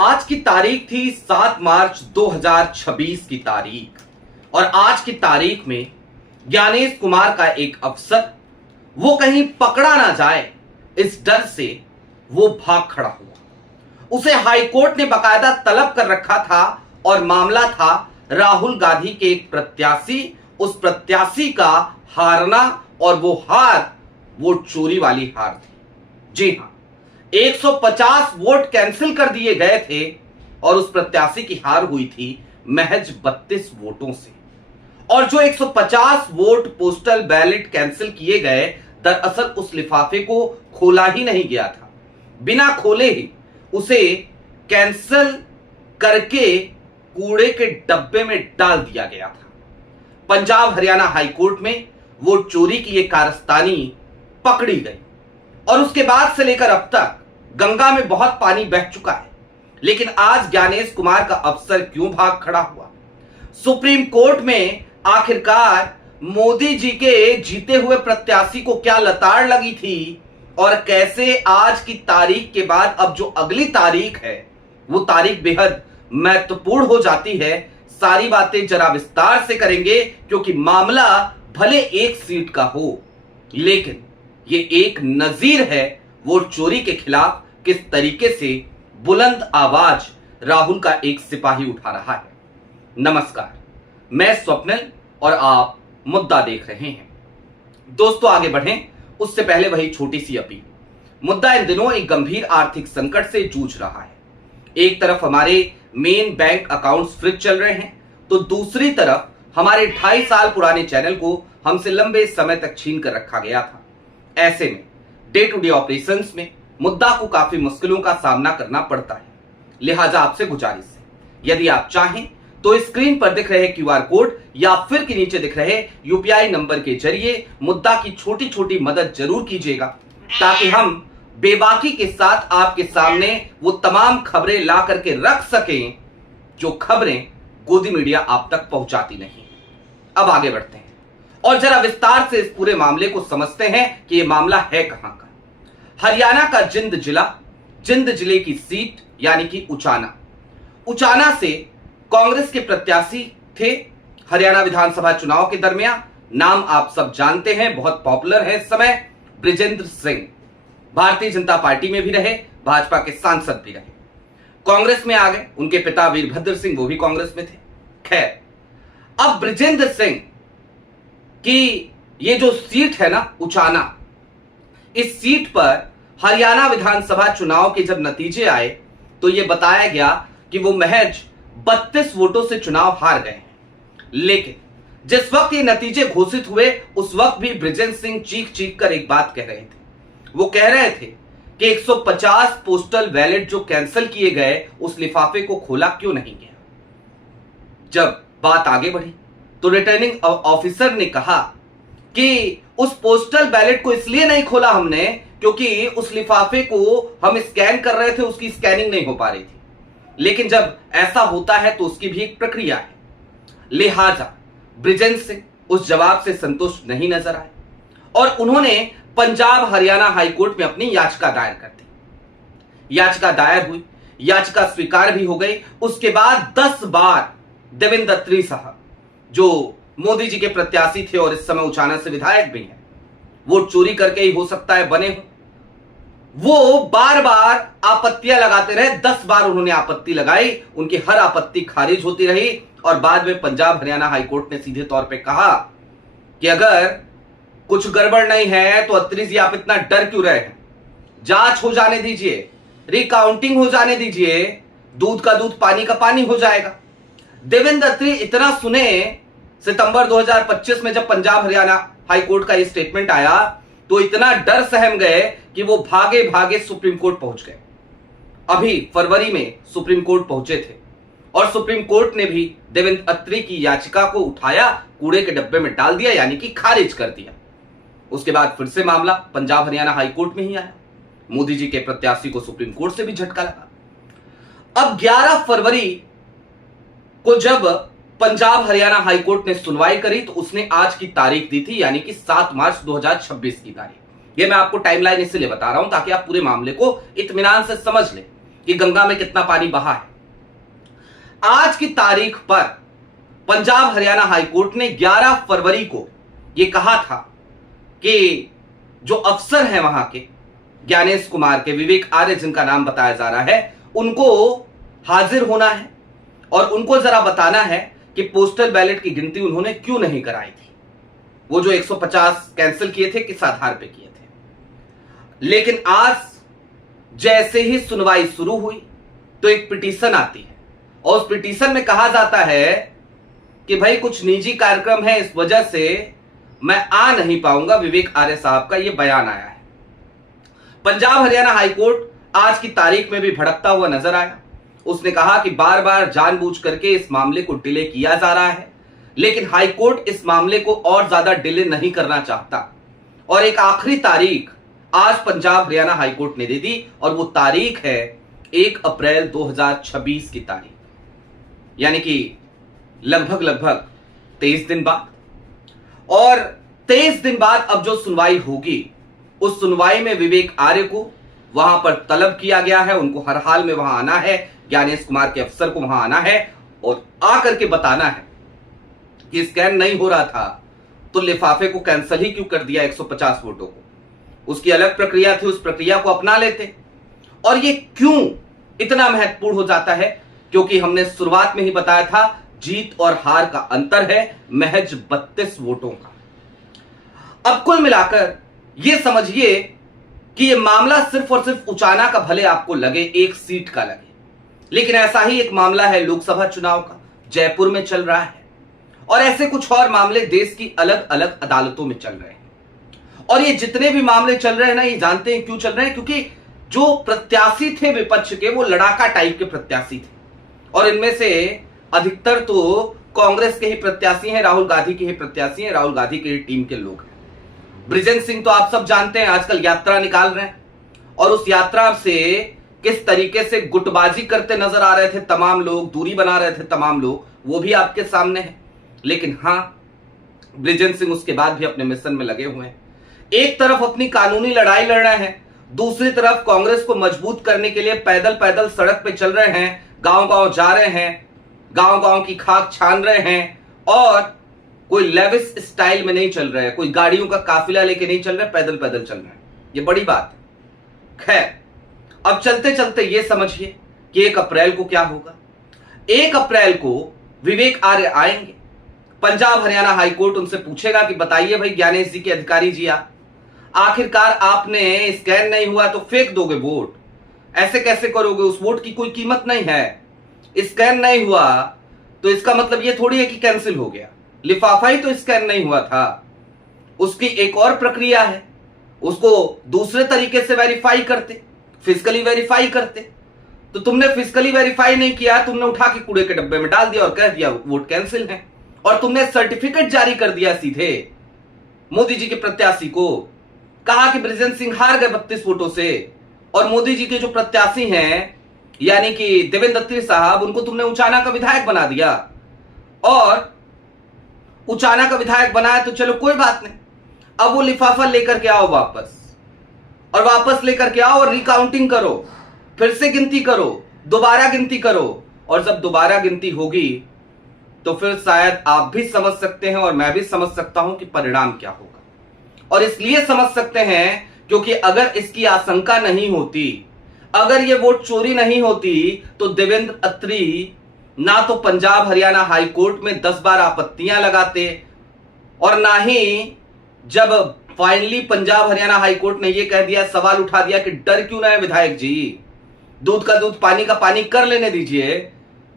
आज की तारीख थी 7 मार्च 2026 की तारीख। और आज की तारीख में ज्ञानेश कुमार का एक अफसर वो कहीं पकड़ा ना जाए, इस डर से वो भाग खड़ा हुआ। उसे हाईकोर्ट ने बकायदा तलब कर रखा था और मामला था राहुल गांधी के एक प्रत्याशी, उस प्रत्याशी का हारना, और वो हार वो चोरी वाली हार थी। जी हां, 150 वोट कैंसिल कर दिए गए थे और उस प्रत्याशी की हार हुई थी महज 32 वोटों से। और जो 150 वोट पोस्टल बैलेट कैंसिल किए गए, दरअसल उस लिफाफे को खोला ही नहीं गया था। बिना खोले ही उसे कैंसिल करके कूड़े के डब्बे में डाल दिया गया था। पंजाब हरियाणा हाईकोर्ट में वोट चोरी की यह कारस्तानी पकड़ी गई और उसके बाद से लेकर अब तक गंगा में बहुत पानी बह चुका है। लेकिन आज ज्ञानेश कुमार का अफसर क्यों भाग खड़ा हुआ? सुप्रीम कोर्ट में आखिरकार मोदी जी के जीते हुए प्रत्याशी को क्या लताड़ लगी थी और कैसे आज की तारीख के बाद अब जो अगली तारीख है वो तारीख बेहद महत्वपूर्ण हो जाती है। सारी बातें जरा विस्तार से करेंगे, क्योंकि मामला भले एक सीट का हो लेकिन ये एक नजीर है वोट चोरी के खिलाफ किस तरीके से बुलंद आवाज राहुल का एक सिपाही उठा रहा है। नमस्कार, मैं स्वप्निल और आप मुद्दा देख रहे हैं। दोस्तों, आगे बढ़ें उससे पहले वही छोटी सी अपील। मुद्दा इन दिनों एक गंभीर आर्थिक संकट से जूझ रहा है। एक तरफ हमारे मेन बैंक अकाउंट्स फ्रीज चल रहे हैं, तो दूसरी तरफ हमारे 2.5 साल पुराने चैनल को हमसे लंबे समय तक छीन कर रखा गया था। ऐसे में डे टू डे ऑपरेशंस में मुद्दा को काफी मुश्किलों का सामना करना पड़ता है। लिहाजा आपसे गुजारिश है, यदि आप चाहें तो स्क्रीन पर दिख रहे क्यूआर कोड या फिर के नीचे दिख रहे यूपीआई नंबर के जरिए मुद्दा की छोटी छोटी मदद जरूर कीजिएगा, ताकि हम बेबाकी के साथ आपके सामने वो तमाम खबरें ला करके रख सकें जो खबरें गोदी मीडिया आप तक पहुंचाती नहीं। अब आगे बढ़ते हैं और जरा विस्तार से इस पूरे मामले को समझते हैं कि यह मामला है कहां का। हरियाणा का जिंद जिले की सीट यानी कि उचाना से कांग्रेस के प्रत्याशी थे हरियाणा विधानसभा चुनाव के दरमियान। नाम आप सब जानते हैं, बहुत पॉपुलर है इस समय, बृजेंद्र सिंह। भारतीय जनता पार्टी में भी रहे, भाजपा के सांसद भी रहे, कांग्रेस में आ गए। उनके पिता वीरभद्र सिंह वो भी कांग्रेस में थे। खैर, अब बृजेंद्र सिंह की ये जो सीट है ना उचाना, इस सीट पर हरियाणा विधानसभा चुनाव के जब नतीजे आए तो यह बताया गया कि वो महज 32 वोटों से चुनाव हार गए हैं। लेकिन जिस वक्त ये नतीजे घोषित हुए उस वक्त भी बृजेंद्र सिंह चीख चीख कर एक बात कह रहे थे। वो कह रहे थे कि 150 पोस्टल बैलेट जो कैंसिल किए गए उस लिफाफे को खोला क्यों नहीं गया। जब बात आगे बढ़ी तो रिटर्निंग ऑफिसर ने कहा कि उस पोस्टल बैलेट को इसलिए नहीं खोला हमने क्योंकि उस लिफाफे को हम स्कैन कर रहे थे, उसकी स्कैनिंग नहीं हो पा रही थी। लेकिन जब ऐसा होता है तो उसकी भी एक प्रक्रिया है। लिहाजा बृजेंद्र सिंह उस जवाब से संतुष्ट नहीं नजर आए और उन्होंने पंजाब हरियाणा हाईकोर्ट में अपनी याचिका दायर कर दी। याचिका दायर हुई, याचिका स्वीकार भी हो गई। उसके बाद 10 बार देवेंद्र अत्री साहब, जो मोदी जी के प्रत्याशी थे और इस समय उचाना से विधायक भी हैं, वोट चोरी करके ही हो सकता है बने हो, वो बार बार आपत्तियां लगाते रहे। 10 बार उन्होंने आपत्ति लगाई, उनकी हर आपत्ति खारिज होती रही और बाद में पंजाब हरियाणा हाईकोर्ट ने सीधे तौर पे कहा कि अगर कुछ गड़बड़ नहीं है तो अत्री जी आप इतना डर क्यों रहे हैं, जांच हो जाने दीजिए, रिकाउंटिंग हो जाने दीजिए, दूध का दूध पानी का पानी हो जाएगा। देवेंद्र अत्री इतना सुने, सितंबर 2025 में जब पंजाब हरियाणा हाईकोर्ट का यह स्टेटमेंट आया तो इतना डर सहम गए कि वो भागे भागे सुप्रीम कोर्ट पहुंच गए। अभी फरवरी में सुप्रीम कोर्ट पहुंचे थे और सुप्रीम कोर्ट ने भी देवेंद्र अत्री की याचिका को उठाया, कूड़े के डब्बे में डाल दिया, यानी कि खारिज कर दिया। उसके बाद फिर से मामला पंजाब हरियाणा हाईकोर्ट में ही आया। मोदी जी के प्रत्याशी को सुप्रीम कोर्ट से भी झटका लगा। अब 11 फरवरी को जब पंजाब हरियाणा हाईकोर्ट ने सुनवाई करी तो उसने आज की तारीख दी थी, यानी कि 7 मार्च 2026 की तारीख। ये मैं आपको टाइमलाइन इसलिए बता रहा हूं ताकि आप पूरे मामले को इत्मीनान से समझ लें। कि गंगा में कितना पानी बहा है। आज की तारीख पर पंजाब हरियाणा हाईकोर्ट ने 11 फरवरी को यह कहा था कि जो अफसर हैं वहां के ज्ञानेश कुमार के, विवेक आर्य जिनका नाम बताया जा रहा है, उनको हाजिर होना है और उनको जरा बताना है कि पोस्टल बैलेट की गिनती उन्होंने क्यों नहीं कराई थी। वो जो 150 कैंसिल किए थे किस आधार पे किए थे। लेकिन आज जैसे ही सुनवाई शुरू हुई तो एक पिटीशन आती है और उस पिटीशन में कहा जाता है कि भाई कुछ निजी कार्यक्रम है, इस वजह से मैं आ नहीं पाऊंगा। विवेक आर्य साहब का यह बयान आया है। पंजाब हरियाणा हाईकोर्ट आज की तारीख में भी भड़कता हुआ नजर आया। उसने कहा कि बार बार जानबूझ करके इस मामले को डिले किया जा रहा है, लेकिन हाईकोर्ट इस मामले को और ज्यादा डिले नहीं करना चाहता और एक आखिरी तारीख आज पंजाब हरियाणा हाईकोर्ट ने दे दी और वो तारीख है 1 अप्रैल 2026 की तारीख, यानी कि लगभग 23 दिन बाद। और 23 दिन बाद अब जो सुनवाई होगी, उस सुनवाई में विवेक आर्य को वहां पर तलब किया गया है। उनको हर हाल में वहां आना है, ज्ञानेश कुमार के अफसर को वहां आना है और आकर के बताना है कि स्कैन नहीं हो रहा था तो लिफाफे को कैंसिल ही क्यों कर दिया 150 वोटों को। उसकी अलग प्रक्रिया थी, उस प्रक्रिया को अपना लेते। और ये क्यों इतना महत्वपूर्ण हो जाता है? क्योंकि हमने शुरुआत में ही बताया था, जीत और हार का अंतर है महज 32 वोटों का। अब कुल मिलाकर यह समझिए कि यह मामला सिर्फ और सिर्फ उचाना का भले आपको लगे, एक सीट का लगे, लेकिन ऐसा ही एक मामला है लोकसभा चुनाव का, जयपुर में चल रहा है। और ऐसे कुछ और मामले देश की अलग अलग अदालतों में चल रहे हैं। और ये जितने भी मामले चल रहे हैं ना, ये जानते हैं क्यों चल रहे हैं? क्योंकि जो प्रत्याशी थे विपक्ष के, वो लड़ाका टाइप के प्रत्याशी थे और इनमें से अधिकतर तो कांग्रेस के ही प्रत्याशी हैं, राहुल गांधी के ही प्रत्याशी हैं, राहुल गांधी की टीम के लोग हैं। बृजेंद्र सिंह तो आप सब जानते हैं, आजकल यात्रा निकाल रहे हैं और उस यात्रा से किस तरीके से गुटबाजी करते नजर आ रहे थे तमाम लोग, दूरी बना रहे थे तमाम लोग, वो भी आपके सामने है। लेकिन हां, बृजेंद्र सिंह उसके बाद भी अपने मिशन में लगे हुए हैं। एक तरफ अपनी कानूनी लड़ाई लड़ रहे हैं, दूसरी तरफ कांग्रेस को मजबूत करने के लिए पैदल पैदल सड़क पे चल रहे हैं, गांव गांव जा रहे हैं, गांव गांव की खाक छान रहे हैं और कोई लेविस स्टाइल में नहीं चल रहे हैं, कोई गाड़ियों का काफिला लेके नहीं चल रहे, पैदल पैदल चल रहे हैं। ये बड़ी बात है। खैर, अब चलते चलते ये समझिए कि 1 अप्रैल को क्या होगा। 1 अप्रैल को विवेक आर्य आएंगे, पंजाब हरियाणा हाईकोर्ट उनसे पूछेगा कि बताइए भाई ज्ञानेश जी के अधिकारी जी, आप आखिरकार आपने स्कैन नहीं हुआ तो फेंक दोगे वोट, ऐसे कैसे करोगे? उस वोट की कोई कीमत नहीं है। स्कैन नहीं हुआ तो इसका मतलब ये थोड़ी है कि कैंसिल हो गया, लिफाफा ही तो स्कैन नहीं हुआ था। उसकी एक और प्रक्रिया है, उसको दूसरे तरीके से वेरीफाई करते, फिजिकली वेरीफाई करते। तो तुमने फिजिकली वेरीफाई नहीं किया, तुमने उठा के कूड़े के डब्बे में डाल दिया और कह दिया वोट कैंसिल है। और तुमने सर्टिफिकेट जारी कर दिया सीधे मोदी जी के प्रत्याशी को, कहा कि बृजेंद्र सिंह हार गए 32 वोटों से और मोदी जी के जो प्रत्याशी हैं यानी कि देवेंद्र अत्री साहब, उनको तुमने उचाना का विधायक बना दिया। और उचाना का विधायक बनाया तो चलो कोई बात नहीं, अब वो लिफाफा लेकर के आओ वापस, और वापस लेकर के आओ और रिकाउंटिंग करो, फिर से गिनती करो, दोबारा गिनती करो। और जब दोबारा गिनती होगी तो फिर शायद आप भी समझ सकते हैं और मैं भी समझ सकता हूं कि परिणाम क्या होगा। और इसलिए समझ सकते हैं क्योंकि अगर इसकी आशंका नहीं होती, अगर ये वोट चोरी नहीं होती, तो देवेंद्र अत्री ना तो पंजाब हरियाणा हाईकोर्ट में 10 बार आपत्तियां लगाते और ना ही जब फाइनली पंजाब हरियाणा हाईकोर्ट ने यह कह दिया, सवाल उठा दिया कि डर क्यों ना है विधायक जी, दूध का दूध पानी का पानी कर लेने दीजिए,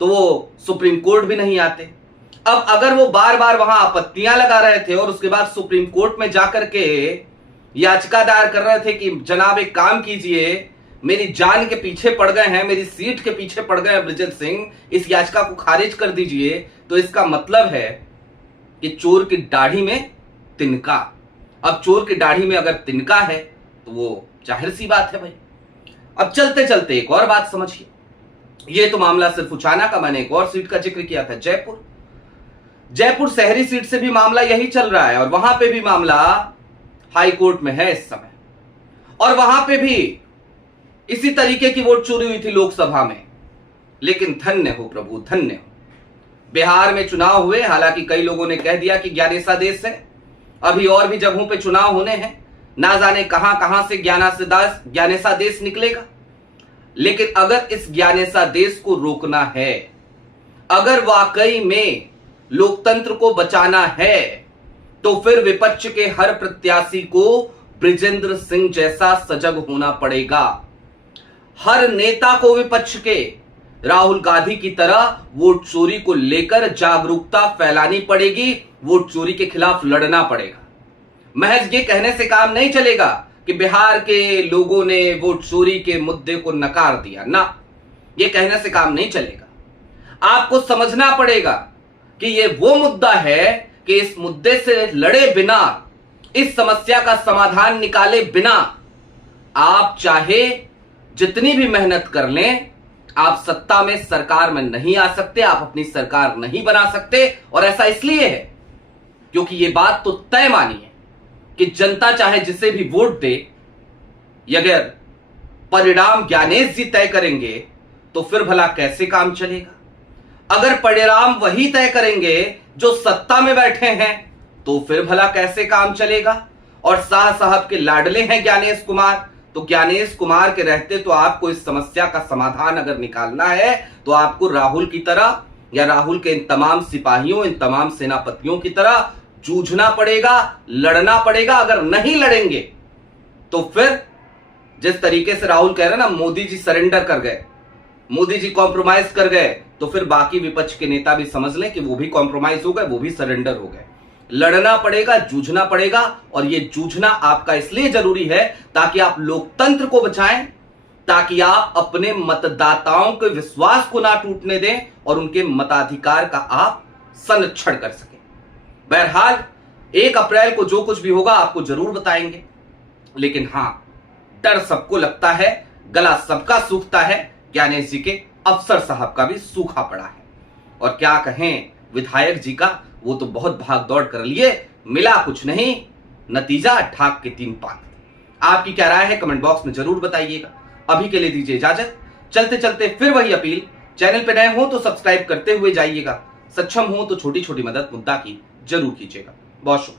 तो वो सुप्रीम कोर्ट भी नहीं आते। अब अगर वो बार बार वहां आपत्तियां लगा रहे थे और उसके बाद सुप्रीम कोर्ट में जाकर के याचिका दायर कर रहे थे कि जनाब एक काम कीजिए, मेरी जान के पीछे पड़ गए हैं, मेरी सीट के पीछे पड़ गए हैं बृजेंद्र सिंह, इस याचिका को खारिज कर दीजिए, तो इसका मतलब है कि चोर की दाढ़ी में तिनका। अब चोर की दाढ़ी में अगर तिनका है तो वो जाहिर सी बात है भाई। अब चलते चलते एक और बात समझिए, ये तो मामला सिर्फ उचाना का, मैंने एक और सीट का जिक्र किया था, जयपुर। जयपुर शहरी सीट से भी मामला यही चल रहा है और वहां पे भी मामला हाई कोर्ट में है इस समय। और वहां पे भी इसी तरीके की वोट चोरी हुई थी लोकसभा में। लेकिन धन्य हो प्रभु, धन्य हो। बिहार में चुनाव हुए, हालांकि कई लोगों ने कह दिया कि ज्ञानेशादेश है, अभी और भी जगहों पे चुनाव होने हैं, ना जाने कहां कहां से ज्ञानेशादेश निकलेगा। लेकिन अगर इस ज्ञानेशादेश को रोकना है, अगर वाकई में लोकतंत्र को बचाना है, तो फिर विपक्ष के हर प्रत्याशी को बृजेंद्र सिंह जैसा सजग होना पड़ेगा। हर नेता को विपक्ष के राहुल गांधी की तरह वोट चोरी को लेकर जागरूकता फैलानी पड़ेगी, वोट चोरी के खिलाफ लड़ना पड़ेगा। महज ये कहने से काम नहीं चलेगा कि बिहार के लोगों ने वोट चोरी के मुद्दे को नकार दिया, ना, ये कहने से काम नहीं चलेगा। आपको समझना पड़ेगा कि ये वो मुद्दा है कि इस मुद्दे से लड़े बिना, इस समस्या का समाधान निकाले बिना आप चाहे जितनी भी मेहनत कर लें, आप सत्ता में, सरकार में नहीं आ सकते, आप अपनी सरकार नहीं बना सकते। और ऐसा इसलिए है क्योंकि यह बात तो तय मानी है कि जनता चाहे जिसे भी वोट दे, अगर परिणाम ज्ञानेश जी तय करेंगे तो फिर भला कैसे काम चलेगा। अगर परिणाम वही तय करेंगे जो सत्ता में बैठे हैं, तो फिर भला कैसे काम चलेगा। और शाह साहब के लाडले हैं ज्ञानेश कुमार, तो ज्ञानेश कुमार के रहते तो आपको इस समस्या का समाधान अगर निकालना है, तो आपको राहुल की तरह या राहुल के इन तमाम सिपाहियों, इन तमाम सेनापतियों की तरह जूझना पड़ेगा, लड़ना पड़ेगा। अगर नहीं लड़ेंगे तो फिर जिस तरीके से राहुल कह रहे हैं ना, मोदी जी सरेंडर कर गए, मोदी जी कॉम्प्रोमाइज कर गए, तो फिर बाकी विपक्ष के नेता भी समझ लें कि वो भी कॉम्प्रोमाइज हो गए, वो भी सरेंडर हो गए। लड़ना पड़ेगा, जूझना पड़ेगा। और ये जूझना आपका इसलिए जरूरी है ताकि आप लोकतंत्र को बचाएं, ताकि आप अपने मतदाताओं के विश्वास को ना टूटने दें और उनके मताधिकार का आप संरक्षण कर सकें। बहरहाल 1 अप्रैल को जो कुछ भी होगा आपको जरूर बताएंगे। लेकिन हां, डर सबको लगता है, गला सबका सूखता है, ज्ञानेश जी के अफसर साहब का भी सूखा पड़ा है। और क्या कहें विधायक जी का, वो तो बहुत भाग दौड़ कर लिए, मिला कुछ नहीं, नतीजा ठाक के 3 पात। आपकी क्या राय है कमेंट बॉक्स में जरूर बताइएगा। अभी के लिए दीजिए इजाजत। चलते चलते फिर वही अपील, चैनल पे नए हो तो सब्सक्राइब करते हुए जाइएगा, सक्षम हो तो छोटी छोटी मदद मुद्दा की जरूर कीजिएगा। बहुत शुक्रिया।